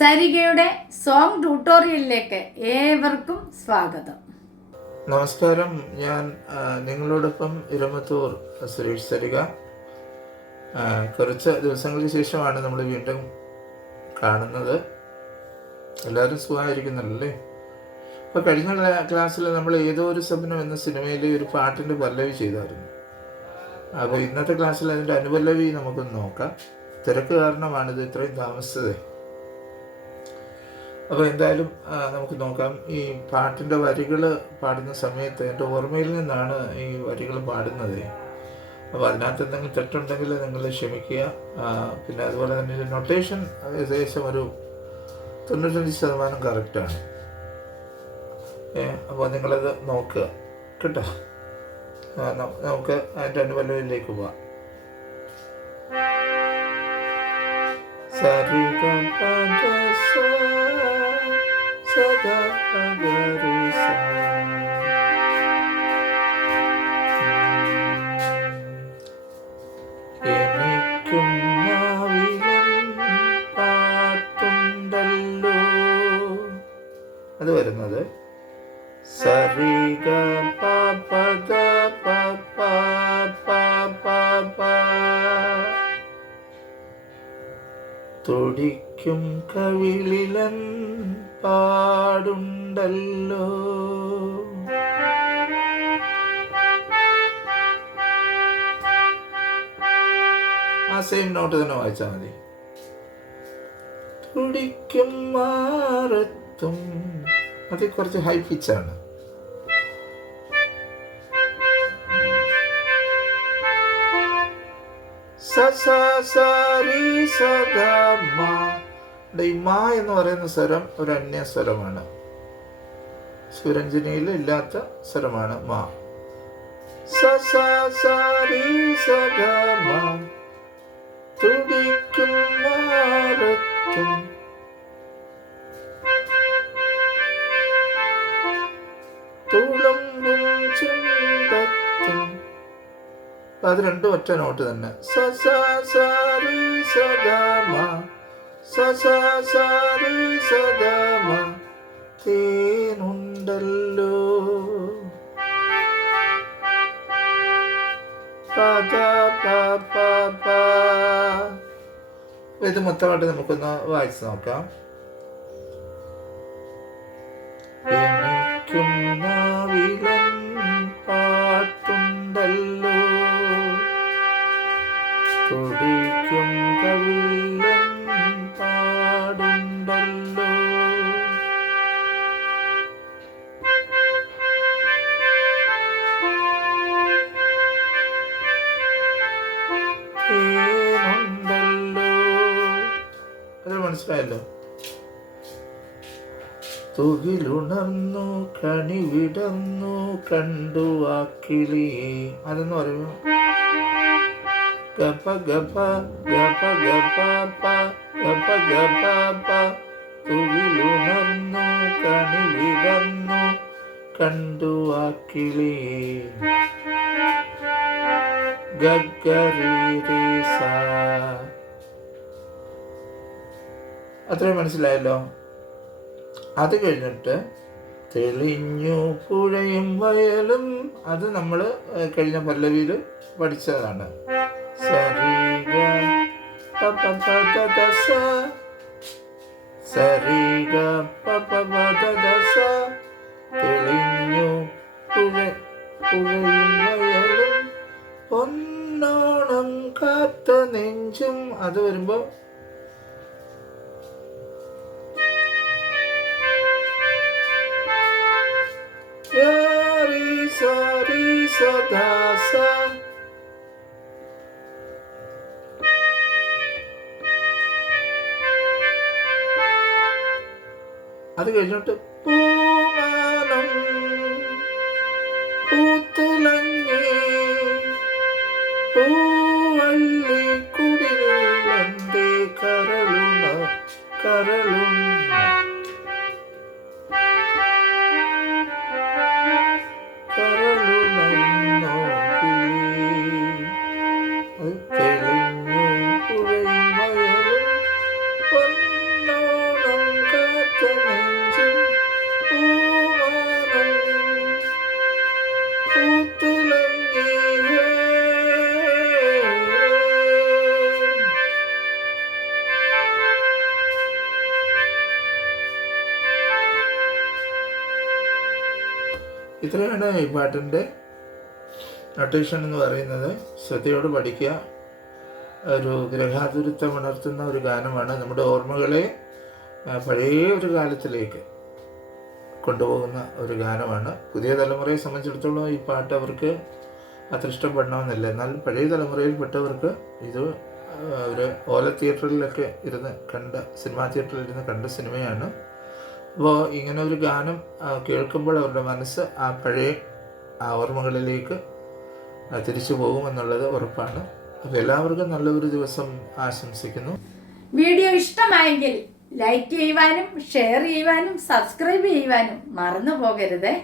സരികയുടെ song ട്യൂട്ടോറിയലിലേക്ക് ഏവർക്കും സ്വാഗതം. നമസ്കാരം. ഞാൻ നിങ്ങളോടൊപ്പം ഇരമത്തൂർ സുരേഷ് സരിക. കുറച്ച് ദിവസങ്ങൾക്ക് ശേഷമാണ് നമ്മൾ വീണ്ടും കാണുന്നത്. എല്ലാവരും സുഖമായിരിക്കുന്നുണ്ടല്ലേ? അപ്പോൾ കഴിഞ്ഞ ക്ലാസ്സിൽ നമ്മൾ ഏതോ ഒരു സ്വപ്നം എന്ന സിനിമയിലെ ഒരു പാട്ടിൻ്റെ പല്ലവി ചെയ്തായിരുന്നു. അപ്പോൾ ഇന്നത്തെ ക്ലാസ്സിൽ അതിൻ്റെ അനുപല്ലവി നമുക്കൊന്ന് നോക്കാം. തിരക്ക് കാരണമാണിത് ഇത്രയും താമസിച്ചത്. അപ്പോൾ എന്തായാലും നമുക്ക് നോക്കാം. ഈ പാട്ടിൻ്റെ വരികൾ പാടുന്ന സമയത്ത് എൻ്റെ ഓർമ്മയിൽ നിന്നാണ് ഈ വരികൾ പാടുന്നത്. അപ്പോൾ അതിനകത്ത് എന്തെങ്കിലും തെറ്റുണ്ടെങ്കിൽ നിങ്ങൾ ക്ഷമിക്കുക. പിന്നെ അതുപോലെ തന്നെ നൊട്ടേഷൻ ഏകദേശം ഒരു 95% കറക്റ്റാണ്. അപ്പോൾ നിങ്ങളത് നോക്കുക കേട്ടോ. നമുക്ക് അതിൻ്റെ അനുപല്ലവിയിലേക്ക് പോവാം. എനിക്കും പാട്ടുണ്ടല്ലോ, അത് വരുന്നത് സരിഗ പദ തുടിക്കും കവിളിലൻ പാടുണ്ടല്ലോ. ആ സെയിം നോട്ട് തന്നെ വായിച്ചാൽ മതി. തുടിക്കും മാറത്തും, അത് കുറച്ച് ഹൈ പിച്ചാണ്. ഈ മാ എന്ന് പറയുന്ന സ്വരം ഒരു അന്യസ്വരമാണ്. സുരഞ്ജനിയിൽ ഇല്ലാത്ത സ്വരമാണ് മാ. തുടിക്കും മാറത്തും തുളുമ്പും ചുണ്ടത്തും. അത് രണ്ടും ഒറ്റ നോട്ട് തന്നെ. തേനുണ്ടല്ലോ ഇത് മൊത്തമായിട്ട് നമുക്കൊന്ന് വായിച്ചു നോക്കാം. എനിക്കും നാവിലൻ പാട്ടുണ്ടല്ലോ, തുടിക്കും കവിളൻ പാടുണ്ടല്ലോ. അത് മനസ്സിലായല്ലോ. തുകിലുണർന്നു കണിവിടന്നു കണ്ടു ആ കിളിയെ. അതെന്ന് പറയുമ്പോൾ ഗപ ഗപ ഗപ ഗപ പ ഗപ ഗപ പ. തുകിലുണർന്നു കണിവിടന്നു കണ്ടു ആ കിളിയെ. ഗഗരി സ. അത്രയും മനസ്സിലായല്ലോ. അത് കഴിഞ്ഞിട്ട് തെളിഞ്ഞു പുഴയും വയലും, അത് നമ്മൾ കഴിഞ്ഞ പല്ലവിയിൽ പഠിച്ചതാണ്. സരിഗ പപ പദ ദസ, സരിഗ പപ പദ ദസ. തെളിഞ്ഞു പുഴയും വയലും പൊന്നോണം കാത്ത നെഞ്ചും. അത് വരുമ്പോ സദാസ. അത് കഴിഞ്ഞിട്ട് പൂമാനം പൂത്തുലങ്ങി പൂവള്ളി കുടിലന്തേ കരളുണ കരളുണ കരളുണോ കിളി. തെളിഞ്ഞു പുഴയും വയലും പൊന്നോണം ഇത്രയാണ് ഈ പാട്ടിൻ്റെ നൊട്ടേഷൻ എന്ന് പറയുന്നത്. ശ്രദ്ധയോട് പഠിക്കുക. ഒരു ഗ്രഹാതുരത്വം ഉണർത്തുന്ന ഒരു ഗാനമാണ്. നമ്മുടെ ഓർമ്മകളെ പഴയ ഒരു കാലത്തിലേക്ക് കൊണ്ടുപോകുന്ന ഒരു ഗാനമാണ്. പുതിയ തലമുറയെ സംബന്ധിച്ചിടത്തോളം ഈ പാട്ട് അവർക്ക് അത്ര ഇഷ്ടപ്പെടണമെന്നില്ല. എന്നാൽ പഴയ തലമുറയിൽപ്പെട്ടവർക്ക് ഇത് ഒരു ഓല തിയേറ്ററിലൊക്കെ ഇരുന്ന് സിനിമാ തിയേറ്ററിൽ ഇരുന്ന് കണ്ട സിനിമയാണ്. അപ്പോൾ ഇങ്ങനെ ഒരു ഗാനം കേൾക്കുമ്പോൾ അവരുടെ മനസ്സ് ആ പഴയ ഓർമ്മകളിലേക്ക് തിരിച്ചു പോകുമെന്നുള്ളത് ഉറപ്പാണ്. അപ്പോൾ എല്ലാവർക്കും നല്ലൊരു ദിവസം ആശംസിക്കുന്നു. വീഡിയോ ഇഷ്ടമായെങ്കിൽ ലൈക്ക് ചെയ്യുവാനും ഷെയർ ചെയ്യുവാനും സബ്സ്ക്രൈബ് ചെയ്യുവാനും മറന്നു പോകരുതേ.